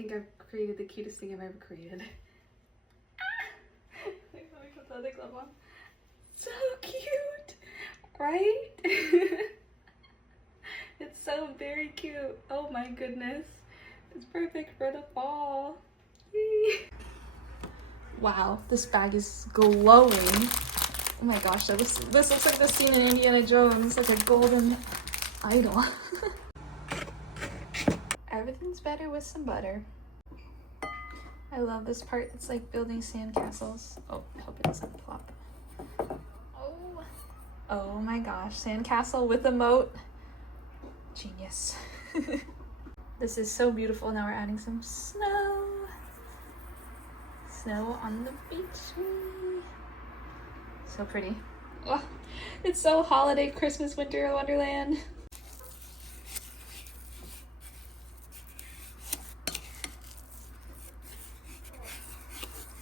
think I've created the cutest thing I've ever created. Let me put the other glove on. So cute, right? It's so very cute. Oh my goodness. It's perfect for the fall. Yay. Wow, this bag is glowing. Oh my gosh, this looks like the scene in Indiana Jones, like a golden idol. Everything's better with some butter. I love this part. It's like building sandcastles. Oh, I hope it doesn't plop. Oh my gosh, sandcastle with a moat. Genius. This is so beautiful. Now we're adding some snow. Snow on the beach. So pretty. Oh, it's so holiday, Christmas, winter wonderland.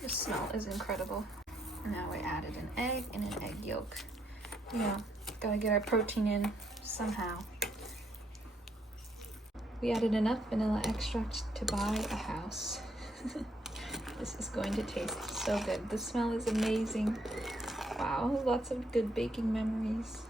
The smell is incredible. And now we added an egg and an egg yolk. Yeah, gotta get our protein in somehow. We added enough vanilla extract to buy a house. This is going to taste so good. The smell is amazing. Wow, lots of good baking memories.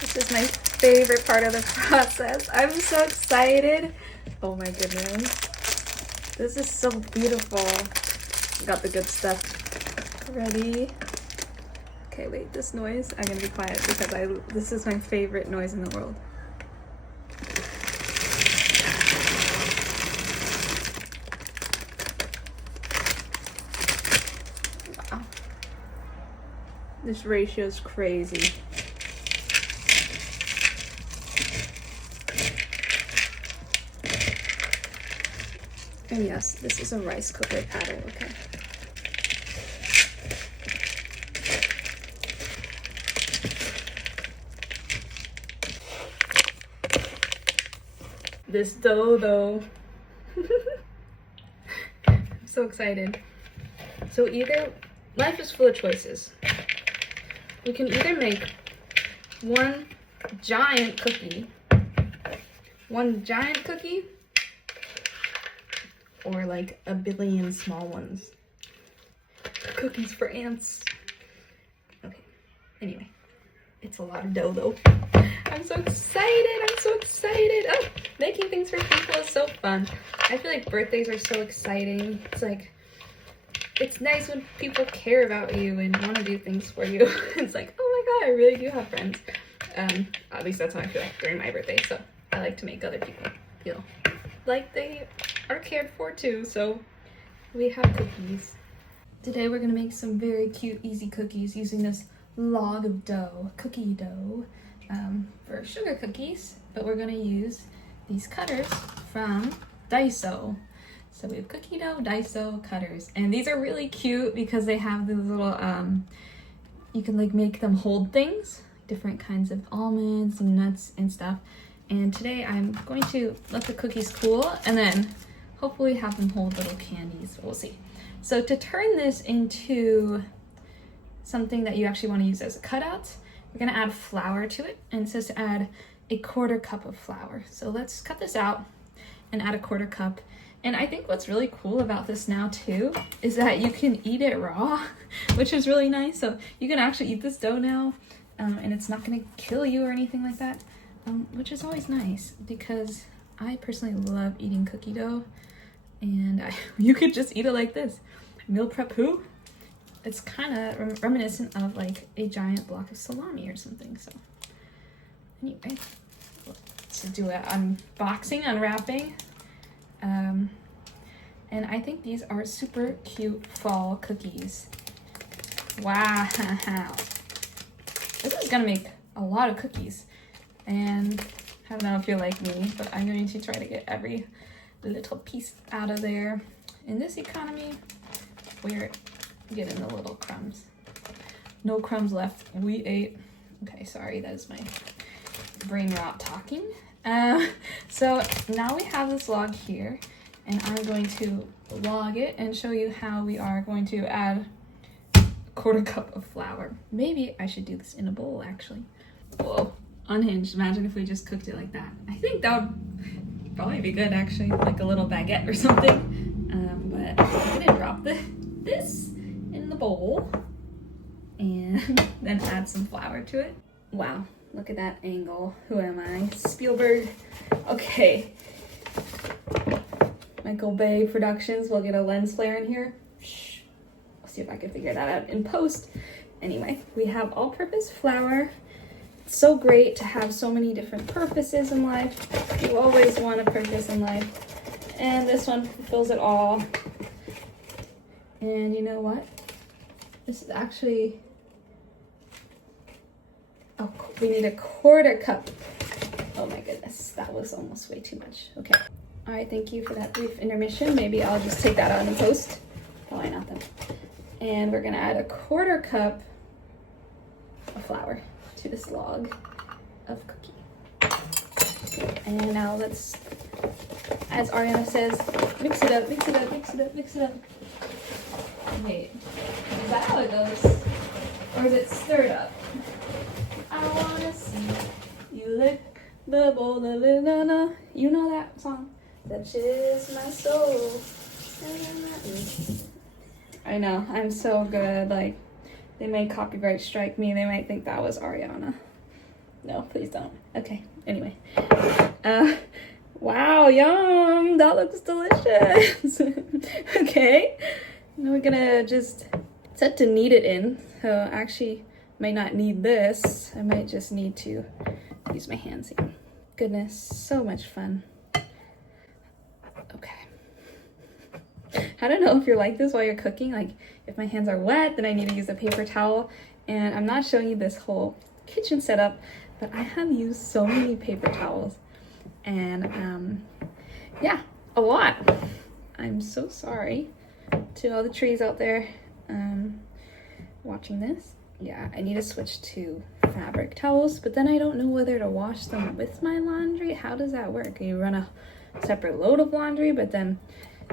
This is my favorite part of the process. I'm so excited. Oh my goodness. This is so beautiful. Got the good stuff ready. Okay, wait, this noise, I'm gonna be quiet because this is my favorite noise in the world. Wow. This ratio is crazy. And yes, this is a rice cooker paddle, okay. This dough though. I'm so excited. So either, life is full of choices. We can either make one giant cookie, or like a billion small ones. Cookies for ants. Okay, anyway, it's a lot of dough though. I'm so excited, I'm so excited. Oh, making things for people is so fun. I feel like birthdays are so exciting. It's like, it's nice when people care about you and want to do things for you. It's like, oh my god, I really do have friends. At least that's how I feel like during my birthday. So I like to make other people feel like they are cared for too. So we have cookies. Today we're gonna make some very cute, easy cookies using this log of dough, cookie dough, for sugar cookies. But we're gonna use these cutters from Daiso. So we have cookie dough, Daiso cutters, and these are really cute because they have these little, you can like make them hold things, different kinds of almonds and nuts and stuff. And today I'm going to let the cookies cool and then hopefully have them hold little candies. We'll see. So to turn this into something that you actually want to use as a cutout, we're going to add flour to it. And it says to add a 1/4 cup of flour. So let's cut this out and add a 1/4 cup. And I think what's really cool about this now too is that you can eat it raw, which is really nice. So you can actually eat this dough now, and it's not going to kill you or anything like that, which is always nice because I personally love eating cookie dough, and you could just eat it like this. Meal prep who? It's kind of reminiscent of like a giant block of salami or something. So anyway, let's do an unboxing, unwrapping. And I think these are super cute fall cookies. Wow. This is gonna make a lot of cookies. And I don't know if you're like me, but I'm going to try to get every little piece out of there. In this economy, We're getting the little crumbs. No crumbs left. We ate. Okay, sorry, that is my brain rot talking. So now we have this log here, and I'm going to log it and show you how we are going to add a 1/4 cup of flour. Maybe I should do this in a bowl, actually. Whoa, unhinged. Imagine if we just cooked it like that. I think that would probably be good, actually, like a little baguette or something. But I'm gonna drop this in the bowl and then add some flour to it. Wow, look at that angle. Who am I? Spielberg. Okay. Michael Bay Productions. We'll get a lens flare in here. Shh. I'll see if I can figure that out in post. Anyway, we have all-purpose flour. It's so great to have so many different purposes in life. You always want a purpose in life. And this one fulfills it all. And you know what? This is actually, oh, we need a 1/4 cup. Oh my goodness, that was almost way too much. Okay. All right, thank you for that brief intermission. Maybe I'll just take that out in post. Probably not though. And we're gonna add a 1/4 cup of flour to this log of cookie. And now let's, as Ariana says, mix it up, mix it up, mix it up, mix it up. Wait, is that how it goes? Or is it stirred up? I wanna see you lick the bowl, la la la la. You know that song? Touches my soul. I know, I'm so good. Like, they may copyright strike me. They might think that was Ariana. No, please don't. Okay, anyway. Wow, yum! That looks delicious. Okay, now we're gonna just set to knead it in. So actually, might not need this. I might just need to use my hands here. Goodness, so much fun. Okay. I don't know if you're like this while you're cooking. Like, if my hands are wet, then I need to use a paper towel. And I'm not showing you this whole kitchen setup, but I have used so many paper towels. And yeah, a lot. I'm so sorry to all the trees out there watching this. Yeah, I need to switch to fabric towels, but then I don't know whether to wash them with my laundry. How does that work? You run a separate load of laundry, but then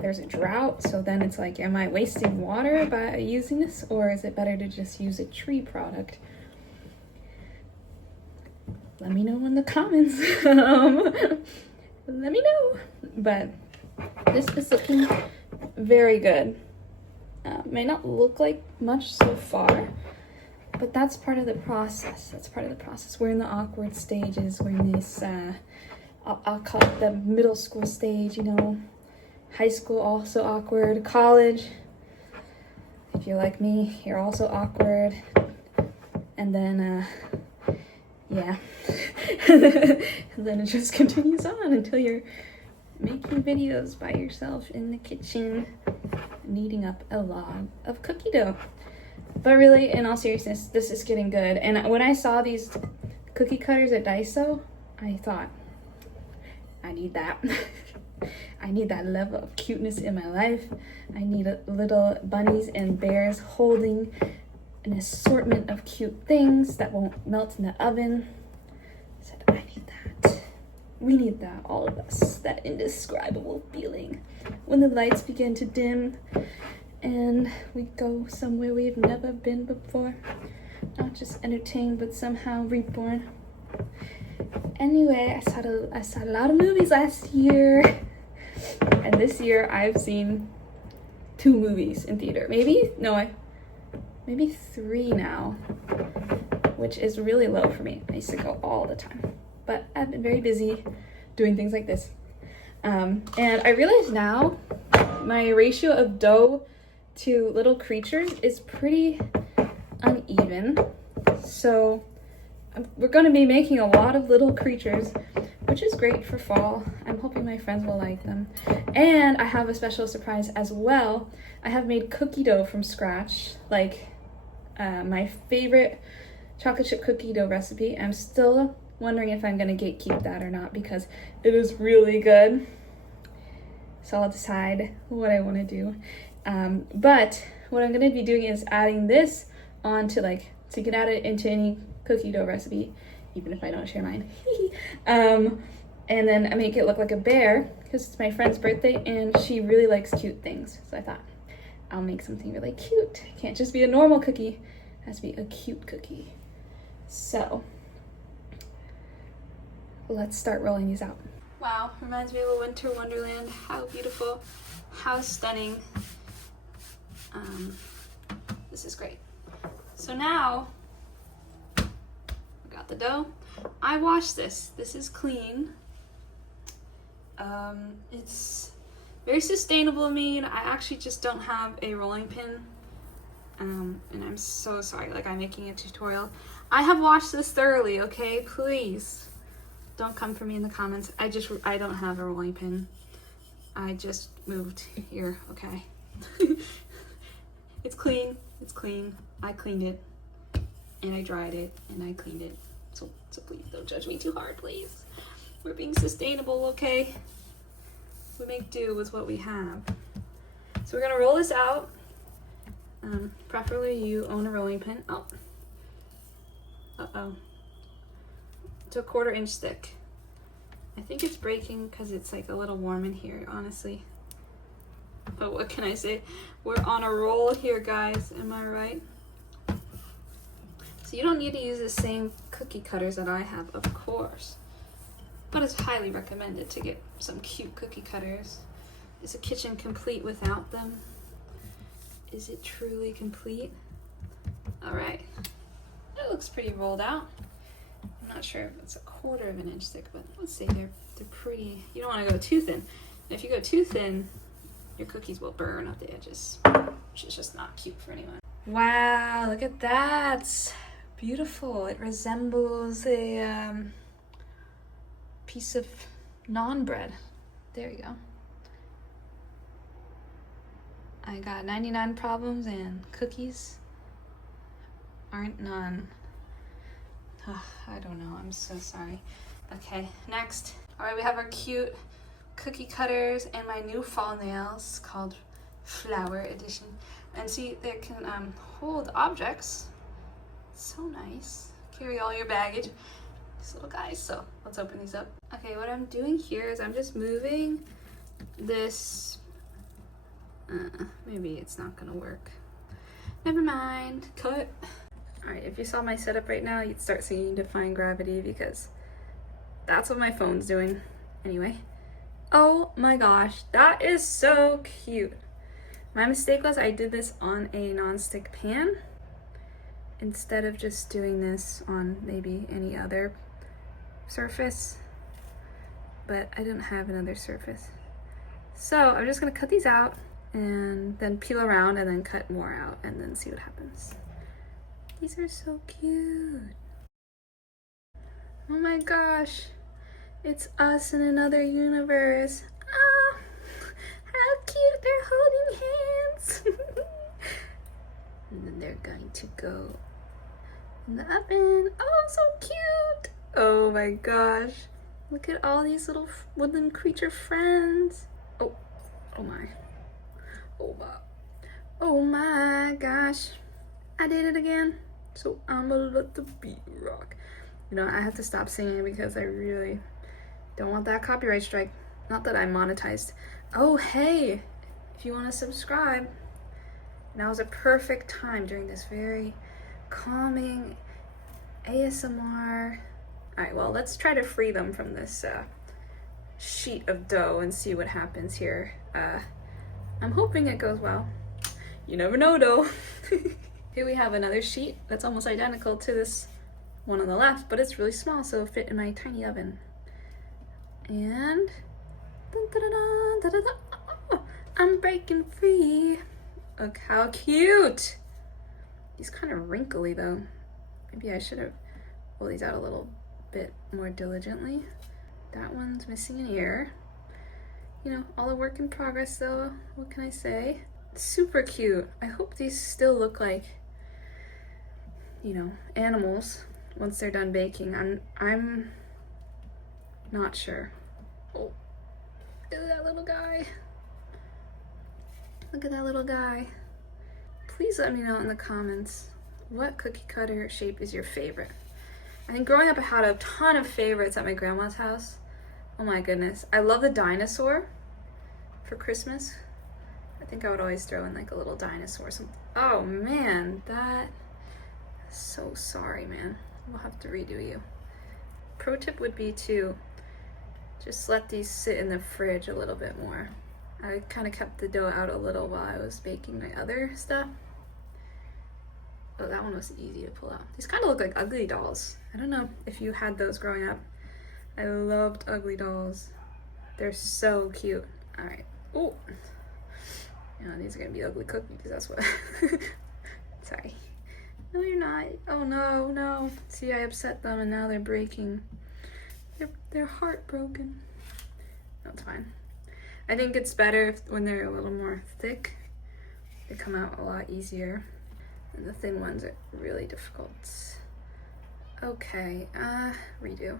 there's a drought, so then it's like, am I wasting water by using this, or is it better to just use a tree product? Let me know in the comments. Let me know. But this is looking very good. May not look like much so far, but that's part of the process. That's part of the process. We're in the awkward stages. We're in this, I'll call it the middle school stage, you know. High school, also awkward. College, if you're like me, you're also awkward. And then, yeah. And then it just continues on until you're making videos by yourself in the kitchen, kneading up a log of cookie dough. But really, in all seriousness, this is getting good. And when I saw these cookie cutters at Daiso, I thought, I need that. I need that level of cuteness in my life. I need little bunnies and bears holding an assortment of cute things that won't melt in the oven. I said, I need that. We need that, all of us. That indescribable feeling when the lights begin to dim and we go somewhere we've never been before. Not just entertained, but somehow reborn. Anyway, I saw a lot of movies last year. And this year I've seen 2 movies in theater. Maybe 3 now, which is really low for me. I used to go all the time. But I've been very busy doing things like this. And I realize now my ratio of dough to little creatures is pretty uneven. So we're going to be making a lot of little creatures, which is great for fall. I'm hoping my friends will like them. And I have a special surprise as well. I have made cookie dough from scratch, like my favorite chocolate chip cookie dough recipe. I'm still wondering if I'm going to gatekeep that or not because it is really good. So I'll decide what I want to do. But what I'm gonna be doing is adding this onto like, so you can add it into any cookie dough recipe, even if I don't share mine. And then I make it look like a bear because it's my friend's birthday and she really likes cute things. So I thought I'll make something really cute. It can't just be a normal cookie, it has to be a cute cookie. So let's start rolling these out. Wow, reminds me of a winter wonderland. How beautiful, how stunning. This is great. So now, I got the dough. I washed this. This is clean. It's very sustainable of me, and I actually just don't have a rolling pin. And I'm so sorry, like I'm making a tutorial. I have washed this thoroughly, okay? Please don't come for me in the comments. I don't have a rolling pin. I just moved here, okay? It's clean, it's clean. I cleaned it, and I dried it, and I cleaned it. So please don't judge me too hard, please. We're being sustainable, okay? We make do with what we have. So we're gonna roll this out. Preferably you own a rolling pin. Oh. Uh-oh. It's a 1/4 inch thick. I think it's breaking because it's like a little warm in here, honestly. But what can I say? We're on a roll here, guys. Am I right? So you don't need to use the same cookie cutters that I have, of course. But it's highly recommended to get some cute cookie cutters. Is a kitchen complete without them? Is it truly complete? All right. That looks pretty rolled out. I'm not sure if it's a 1/4 inch thick, but let's say they're pretty. You don't want to go too thin. If you go too thin, your cookies will burn up the edges, which is just not cute for anyone. Wow, look at that. Beautiful. It resembles a piece of naan bread. There you go. I got 99 problems and cookies aren't none. Oh, I don't know, I'm so sorry. Okay, next. All right, we have our cute cookie cutters and my new fall nails called Flower Edition. And see, they can hold objects. So nice. Carry all your baggage. These little guys, so let's open these up. Okay, what I'm doing here is I'm just moving this. Maybe it's not gonna work. Never mind, cut. All right, if you saw my setup right now, you'd start singing Defying Gravity because that's what my phone's doing. Anyway, oh my gosh, that is so cute. My mistake was I did this on a non-stick pan instead of just doing this on maybe any other surface, but I didn't have another surface. So I'm just gonna cut these out and then peel around and then cut more out and then see what happens. These are so cute. Oh my gosh, it's us in another universe. Ah, how cute, they're holding hands. And then they're going to go in the oven. Oh, so cute. Oh my gosh, look at all these little woodland creature friends. Oh my. Oh my gosh, I did it again. So I'm gonna let the beat rock. You know, I have to stop singing because I really don't want that copyright strike. Not that I'm monetized. Oh hey, if you want to subscribe, now is a perfect time during this very calming ASMR. All right, well, let's try to free them from this sheet of dough and see what happens here. I'm hoping it goes well. You never know though. Here we have another sheet that's almost identical to this one on the left, but it's really small, so it'll fit in my tiny oven. And I'm breaking free. Look how cute. He's kind of wrinkly though. Maybe I should have pulled these out a little bit more diligently. That one's missing an ear. You know, all a work in progress though. What can I say? Super cute. I hope these still look like, you know, animals once they're done baking. I'm not sure. Oh, look at that little guy. Look at that little guy. please let me know in the comments what cookie cutter shape is your favorite. I think growing up I had a ton of favorites at my grandma's house. Oh my goodness. I love the dinosaur for Christmas. I think I would always throw in like a little dinosaur. Oh man, that... So sorry, man. We'll have to redo you. Pro tip would be to just let these sit in the fridge a little bit more. I kind of kept the dough out a little while I was baking my other stuff. Oh, that one was easy to pull out. These kind of look like ugly dolls. I don't know if you had those growing up. I loved ugly dolls. They're so cute. All right. Oh, you know, these are gonna be ugly cookies. That's what. Sorry. No, you're not. Oh no, no. See, I upset them and now they're breaking. They're heartbroken. No, it's fine. I think it's better when they're a little more thick. They come out a lot easier. And the thin ones are really difficult. Okay, redo.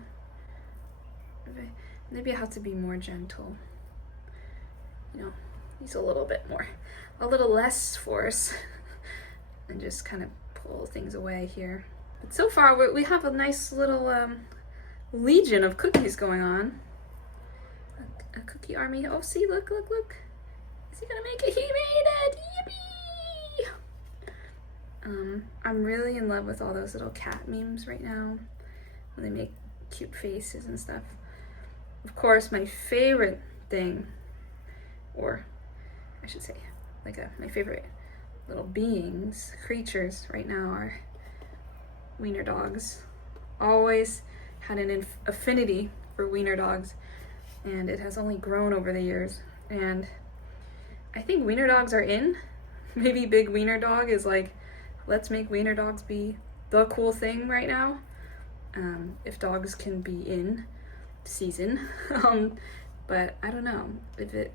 Okay. Maybe I have to be more gentle. You know, use a little bit more, a little less force, and just kind of pull things away here. But so far, we have a nice little legion of cookies going on. A cookie army. Oh, see, look, look, look. Is he gonna make it? He made it! Yippee! I'm really in love with all those little cat memes right now, when they make cute faces and stuff. Of course, my favorite thing, or I should say, like my favorite little beings, creatures right now are wiener dogs. Always had an affinity for wiener dogs, and it has only grown over the years. And I think wiener dogs are in. Maybe Big Wiener Dog is like, let's make wiener dogs be the cool thing right now. If dogs can be in season. But I don't know if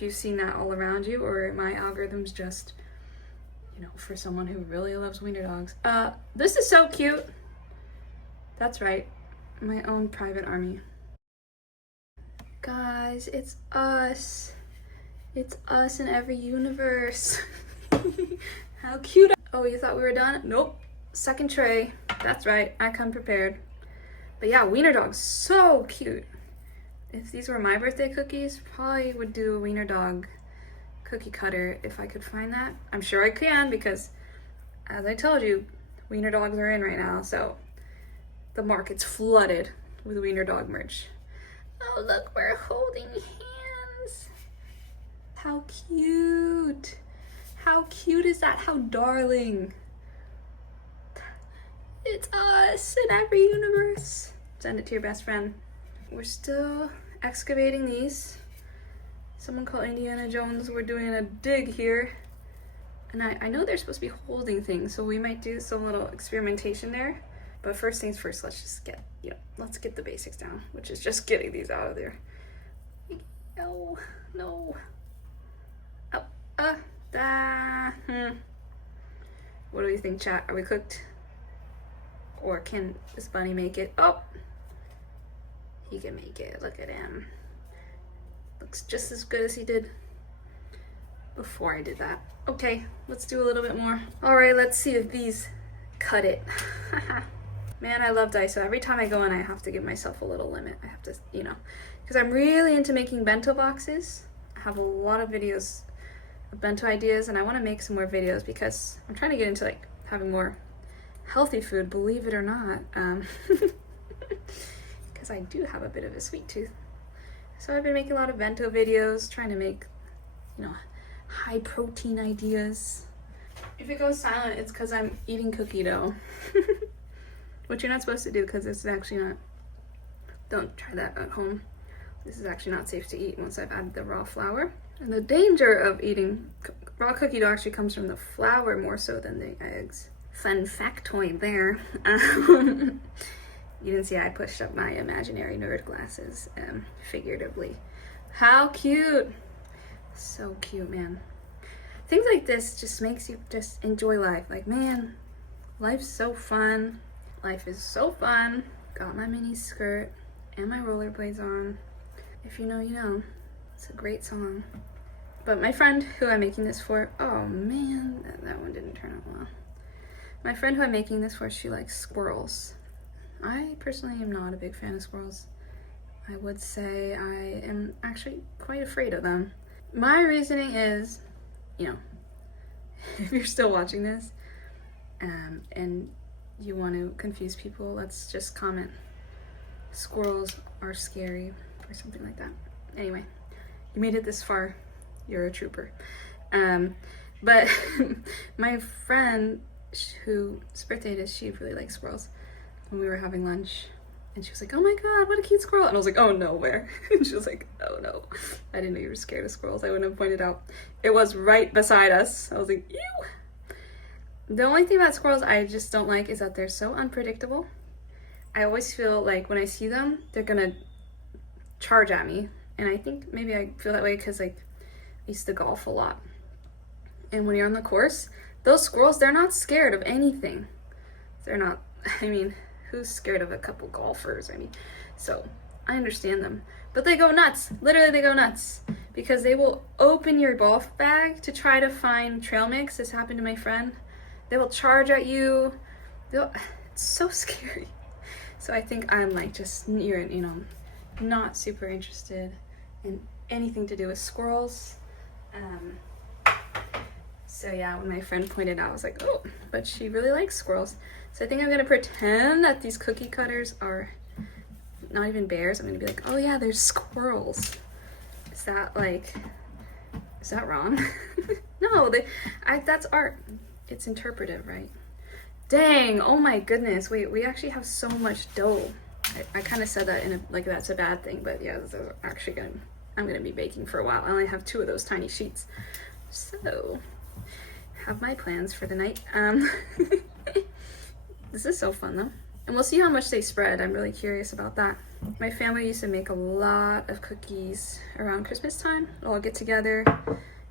you've seen that all around you, or my algorithm's just, you know, for someone who really loves wiener dogs. This is so cute. That's right, my own private army. Guys, it's us. It's us in every universe. How cute. Oh, you thought we were done? Nope. Second tray. That's right, I come prepared. But yeah, wiener dogs, so cute. If these were my birthday cookies, probably would do a wiener dog cookie cutter if I could find that. I'm sure I can, because as I told you, wiener dogs are in right now, so the market's flooded with wiener dog merch. Oh, look, we're holding hands. How cute. How cute is that? How darling. It's us in every universe. Send it to your best friend. We're still excavating these. Someone called Indiana Jones. We're doing a dig here. And I know they're supposed to be holding things, so we might do some little experimentation there. But first things first, let's just get, let's get the basics down, which is just getting these out of there. Oh, no. Oh, What do we think, chat? Are we cooked? Or can this bunny make it? Oh, he can make it. Look at him. Looks just as good as he did before I did that. Okay, let's do a little bit more. All right, let's see if these cut it. Man, I love Daiso. Every time I go in, I have to give myself a little limit. I have to, because I'm really into making bento boxes. I have a lot of videos of bento ideas, and I want to make some more videos because I'm trying to get into like having more healthy food, believe it or not, because I do have a bit of a sweet tooth. So I've been making a lot of bento videos, trying to make, high protein ideas. If it goes silent, it's because I'm eating cookie dough. Which you're not supposed to do, because this is actually not, don't try that at home. This is actually not safe to eat once I've added the raw flour. And the danger of eating raw cookie dough actually comes from the flour more so than the eggs. Fun factoid there. You didn't see I pushed up my imaginary nerd glasses, figuratively. How cute! So cute, man. Things like this just makes you just enjoy life. Like, man, life's so fun. Life is so fun. Got my mini skirt and my rollerblades on. If you know, you know. It's a great song. But my friend who I'm making this for, oh man, that one didn't turn out well. My friend who I'm making this for, she likes squirrels. I personally am not a big fan of squirrels. I would say I am actually quite afraid of them. My reasoning is, you know, if you're still watching this, and you want to confuse people, let's just comment, squirrels are scary, or something like that. Anyway, you made it this far, you're a trooper. But my friend whose birthday it is, she really likes squirrels. When we were having lunch, and she was like, oh my god, what a cute squirrel. And I was like, oh no, where? And she was like, oh no, I didn't know you were scared of squirrels. I wouldn't have pointed out. It was right beside us. I was like, ew. The only thing about squirrels I just don't like is that they're so unpredictable. I always feel like when I see them, they're gonna charge at me. And I think maybe I feel that way because like I used to golf a lot. And when you're on the course, those squirrels, they're not scared of anything. They're not, I mean, who's scared of a couple golfers? I mean, so I understand them. But they go nuts. Literally, they go nuts. Because they will open your golf bag to try to find trail mix. This happened to my friend. They will charge at you. It's so scary. So I think I'm like just, you know, not super interested in anything to do with squirrels. So yeah, when my friend pointed out, I was like, oh, but she really likes squirrels. So I think I'm gonna pretend that these cookie cutters are not even bears. I'm gonna be like, oh yeah, there's squirrels. Is that wrong? No, that's art. It's interpretive, right? Dang, oh my goodness. Wait, we actually have so much dough. I kind of said that in like that's a bad thing, but yeah, I'm gonna be baking for a while. I only have 2 of those tiny sheets. So, have my plans for the night. This is so fun though. And we'll see how much they spread. I'm really curious about that. My family used to make a lot of cookies around Christmas time. We'll all get together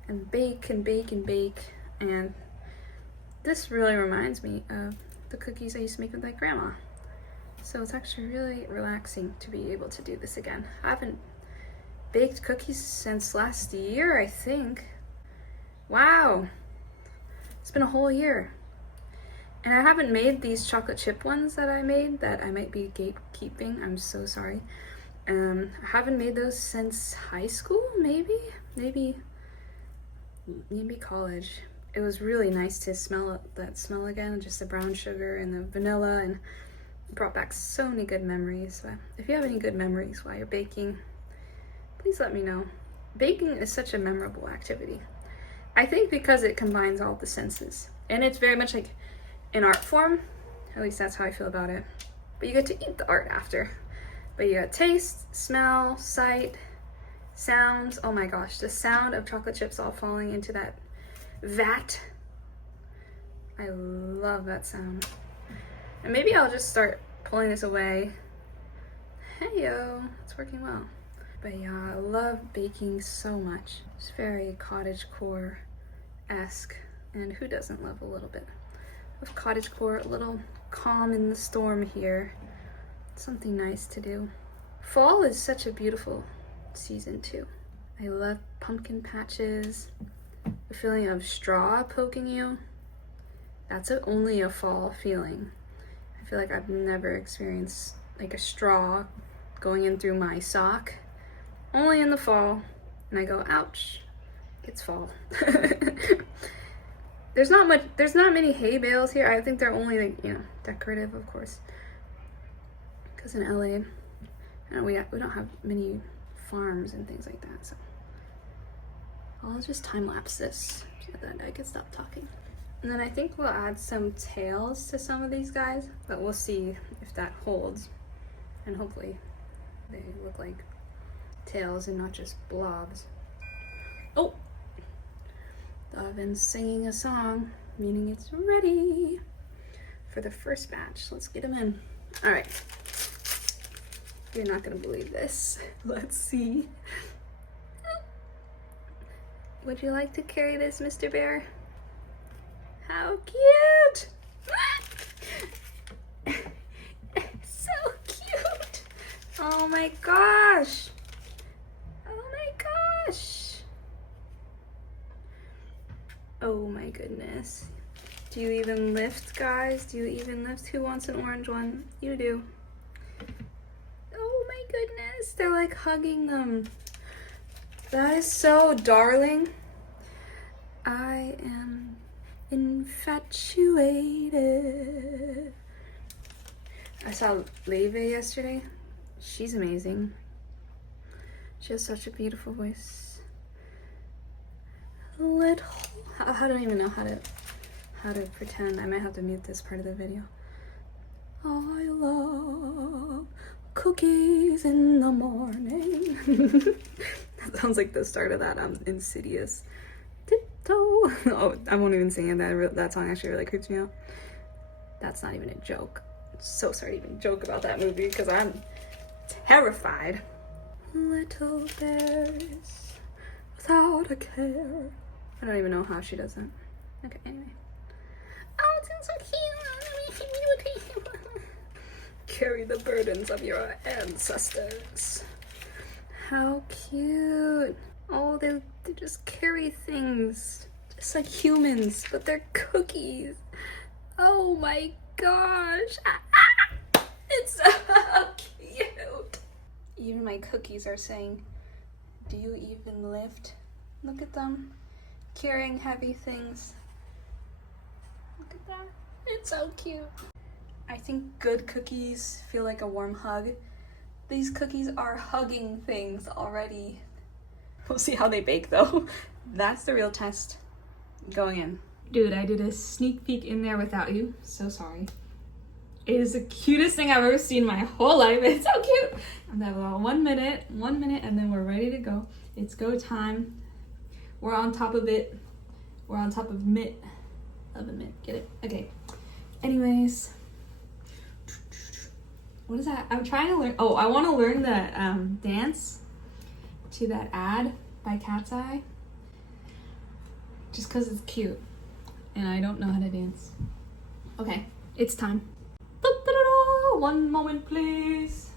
and bake and bake and bake. And this really reminds me of the cookies I used to make with my grandma. So it's actually really relaxing to be able to do this again. I haven't baked cookies since last year, I think. Wow. It's been a whole year. And I haven't made these chocolate chip ones that I made that I might be gatekeeping. I'm so sorry. I haven't made those since high school, maybe college. It was really nice to smell that smell again, just the brown sugar and the vanilla, and it brought back so many good memories. So if you have any good memories while you're baking, please let me know. Baking is such a memorable activity. I think because it combines all the senses, and it's very much like an art form. At least that's how I feel about it. But you get to eat the art after. But you got taste, smell, sight, sounds. Oh my gosh, the sound of chocolate chips all falling into that vat. I love that sound. And maybe I'll just start pulling this away. Hey yo, it's working well. But yeah, I love baking so much. It's very cottagecore-esque. And who doesn't love a little bit of cottagecore, a little calm in the storm here. Something nice to do. Fall is such a beautiful season too. I love pumpkin patches. The feeling of straw poking you. That's only a fall feeling. I feel like I've never experienced like a straw going in through my sock. Only in the fall. And I go, ouch, it's fall. There's not many hay bales here. I think they're only like, you know, decorative, of course. Because in LA, we don't have many farms and things like that, so. I'll just time lapse this so that I can stop talking. And then I think we'll add some tails to some of these guys, but we'll see if that holds. And hopefully they look like tails and not just blobs. Oh! The oven's singing a song, meaning it's ready for the first batch. Let's get them in. All right. You're not gonna believe this. Let's see. Would you like to carry this, Mr. Bear? How cute! So cute! Oh my gosh! Oh my gosh! goodness. Do you even lift, guys? Do you even lift? Who wants an orange one? You do. Oh my goodness, they're like hugging them. That is so darling. I am infatuated. I saw Leve yesterday. She's amazing. She has such a beautiful voice. Little, I don't even know how to pretend. I might have to mute this part of the video. I love cookies in the morning. That sounds like the start of that Insidious. Tiptoe. Oh, I won't even sing it. That song actually really creeps me out. That's not even a joke. I'm so sorry to even joke about that movie because I'm terrified. Little bears without a care. I don't even know how she does that. Okay, anyway. Oh, it's so cute. Carry the burdens of your ancestors. How cute. Oh, they just carry things. Just like humans, but they're cookies. Oh my gosh. It's so cute. Even my cookies are saying, do you even lift? Look at them. Carrying heavy things. Look at that. It's so cute. I think good cookies feel like a warm hug. These cookies are hugging things already. We'll see how they bake though. That's the real test going in. Dude, I did a sneak peek in there without you. So sorry. It is the cutest thing I've ever seen in my whole life. It's so cute. And then about 1 minute, and then we're ready to go. It's go time. We're on top of it. We're on top of mitt. Of a mitt. Get it? Okay. Anyways. What is that? I'm trying to learn. Oh, I want to learn the dance to that ad by Cat's Eye. Just because it's cute. And I don't know how to dance. Okay. It's time. 1 moment, please.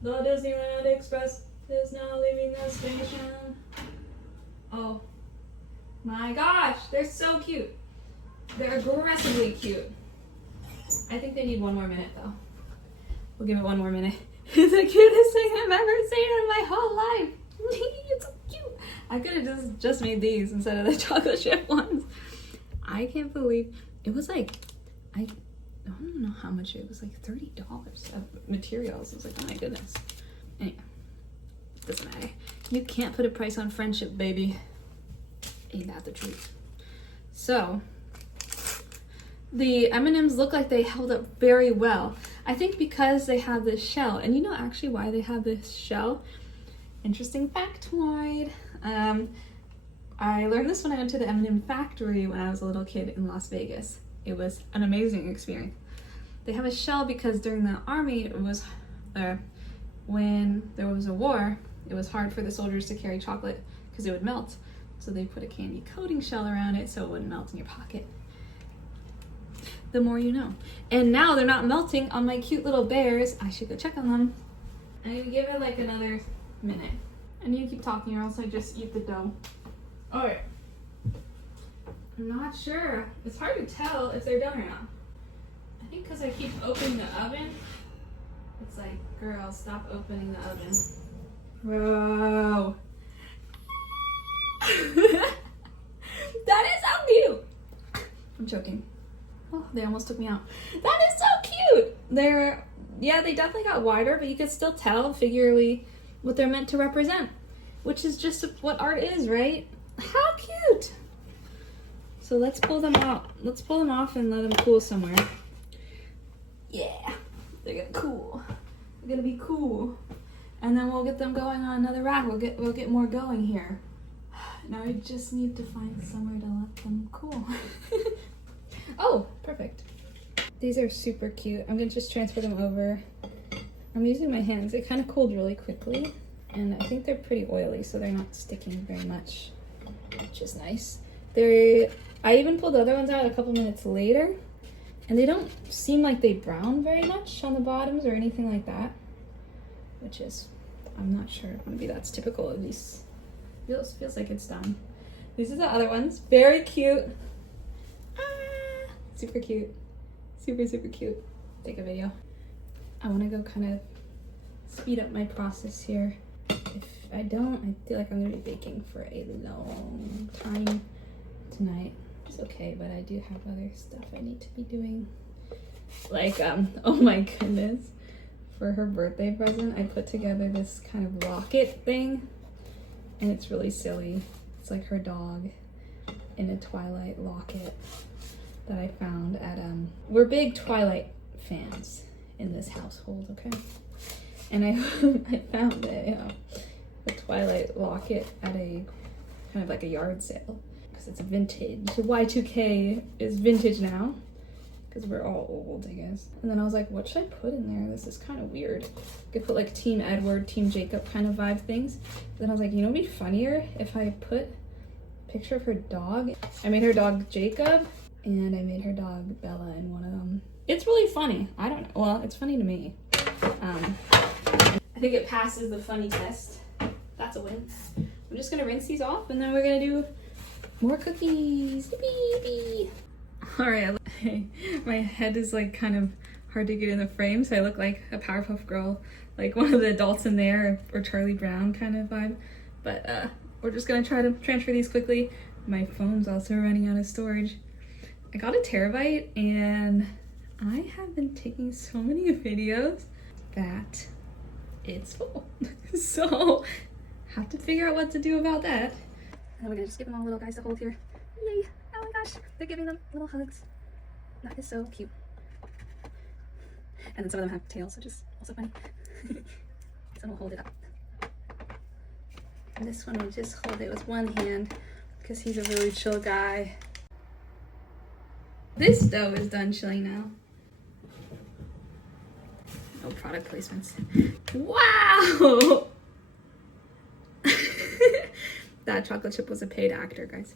The Disneyland Express is now leaving the station. Oh my gosh, they're so cute. They're aggressively cute. I think they need 1 more minute though. We'll give it 1 more minute. It's the cutest thing I've ever seen in my whole life. It's so cute. I could have just made these instead of the chocolate chip ones. I can't believe it was like, I don't know how much it was, like $30 of materials. I was like, oh my goodness. Anyway, doesn't matter. You can't put a price on friendship, baby. Ain't that the truth? So, the M&Ms look like they held up very well. I think because they have this shell, and you know actually why they have this shell? Interesting factoid. I learned this when I went to the M&M factory when I was a little kid in Las Vegas. It was an amazing experience. They have a shell because during the army, it was when there was a war, it was hard for the soldiers to carry chocolate because it would melt. So they put a candy coating shell around it so it wouldn't melt in your pocket. The more you know. And now they're not melting on my cute little bears. I should go check on them. I need to give it like another minute. I need to keep talking or else I just eat the dough. Alright. I'm not sure. It's hard to tell if they're done or not. I think because I keep opening the oven, it's like, girl, stop opening the oven. Bro. That is so cute. I'm choking. Oh, they almost took me out. That is so cute. They definitely got wider, but you could still tell figuratively what they're meant to represent, which is just what art is, right? How cute. So let's pull them out. Let's pull them off and let them cool somewhere. Yeah, they're gonna cool. They're gonna be cool. And then we'll get them going on another rack. We'll get more going here. Now we just need to find somewhere to let them cool. Oh, perfect. These are super cute. I'm gonna just transfer them over. I'm using my hands. They kind of cooled really quickly. And I think they're pretty oily, so they're not sticking very much, which is nice. I even pulled the other ones out a couple minutes later, and they don't seem like they brown very much on the bottoms or anything like that, which is, I'm not sure. Maybe that's typical of these. Feels like it's done. These are the other ones. Very cute. Ah, super cute. Super, super cute. Take a video. I want to go kind of speed up my process here. If I don't, I feel like I'm going to be baking for a long time tonight. It's okay, but I do have other stuff I need to be doing. Like, oh my goodness. For her birthday present, I put together this kind of rocket thing. And it's really silly. It's like her dog in a Twilight locket that I found at, we're big Twilight fans in this household, okay? And I found a Twilight locket at a kind of like a yard sale because it's a vintage. The Y2K is vintage now because we're all old, I guess. And then I was like, what should I put in there? This is kind of weird. I could put like Team Edward, Team Jacob kind of vibe things. Then I was like, you know what'd be funnier if I put a picture of her dog? I made her dog Jacob and I made her dog Bella in one of them. It's really funny. I don't know. Well, it's funny to me. I think it passes the funny test. That's a win. I'm just gonna rinse these off and then we're gonna do more cookies. Yippee, yippee. All right, my head is like kind of hard to get in the frame, so I look like a Powerpuff Girl, like one of the adults in there, or Charlie Brown kind of vibe. But we're just gonna try to transfer these quickly. My phone's also running out of storage. I got a terabyte and I have been taking so many videos that it's full. So have to figure out what to do about that. And we're gonna just give them all little guys to hold here. Yay! Oh my gosh, they're giving them little hugs. That is so cute. And then some of them have tails, which is also funny. So we'll hold it up. And this one we just hold it with one hand because he's a really chill guy. This dough is done chilling now. No product placements. Wow! That chocolate chip was a paid actor, guys.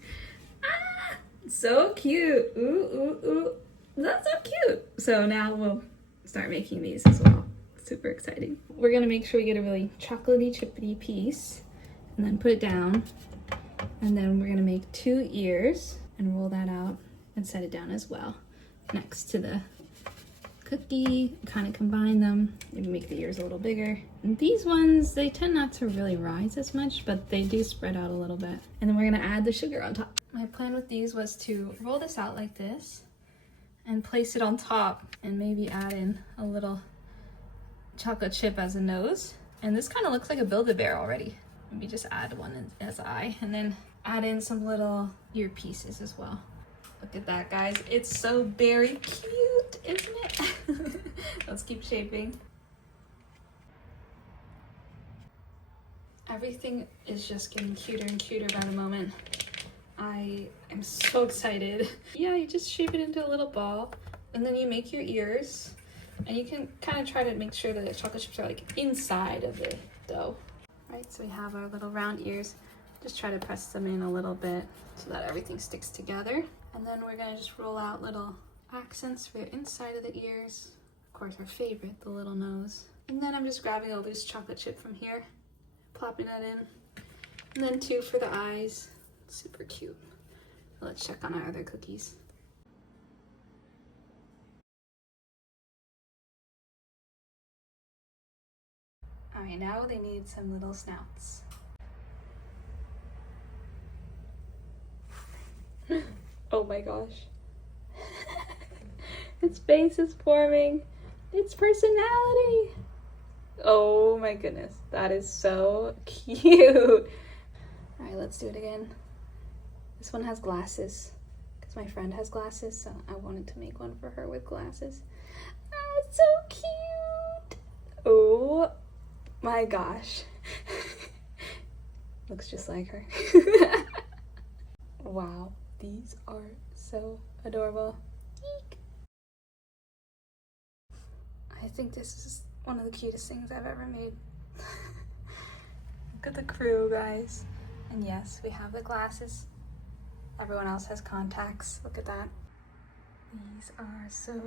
Ah, so cute. Ooh, ooh, ooh. That's so cute. So now we'll start making these as well. Super exciting. We're gonna make sure we get a really chocolatey, chippity piece and then put it down. And then we're gonna make 2 ears and roll that out and set it down as well next to the cookie. Kind of combine them, maybe make the ears a little bigger. And these ones, they tend not to really rise as much, but they do spread out a little bit. And then we're gonna add the sugar on top. My plan with these was to roll this out like this and place it on top and maybe add in a little chocolate chip as a nose. And this kind of looks like a Build-A-Bear already. Maybe just add one as an eye and then add in some little ear pieces as well. Look at that, guys. It's so very cute, isn't it? Let's keep shaping. Everything is just getting cuter and cuter by the moment. I am so excited. Yeah, you just shape it into a little ball and then you make your ears and you can kind of try to make sure that the chocolate chips are like inside of the dough. Right, so we have our little round ears. Just try to press them in a little bit so that everything sticks together. And then we're gonna just roll out little accents for the inside of the ears. Of course, our favorite, the little nose. And then I'm just grabbing a loose chocolate chip from here, plopping that in. And then 2 for the eyes. Super cute. Let's check on our other cookies. All right, now they need some little snouts. Oh my gosh. Its face is forming. Its personality. Oh my goodness. That is so cute. All right, let's do it again. This one has glasses because my friend has glasses, so I wanted to make one for her with glasses. Oh, it's so cute. Oh my gosh. Looks just like her. Wow. These are so adorable. Eek. I think this is one of the cutest things I've ever made. Look at the crew, guys. And yes, we have the glasses. Everyone else has contacts. Look at that. These are so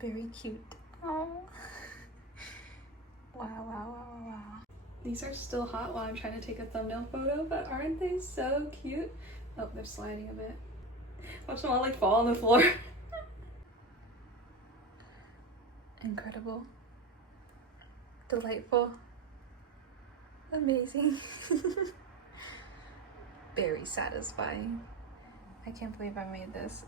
very cute. Oh. Wow, wow, wow, wow. These are still hot while I'm trying to take a thumbnail photo, but aren't they so cute? Oh, they're sliding a bit. Watch them all like fall on the floor. Incredible. Delightful. Amazing. Very satisfying. I can't believe I made this.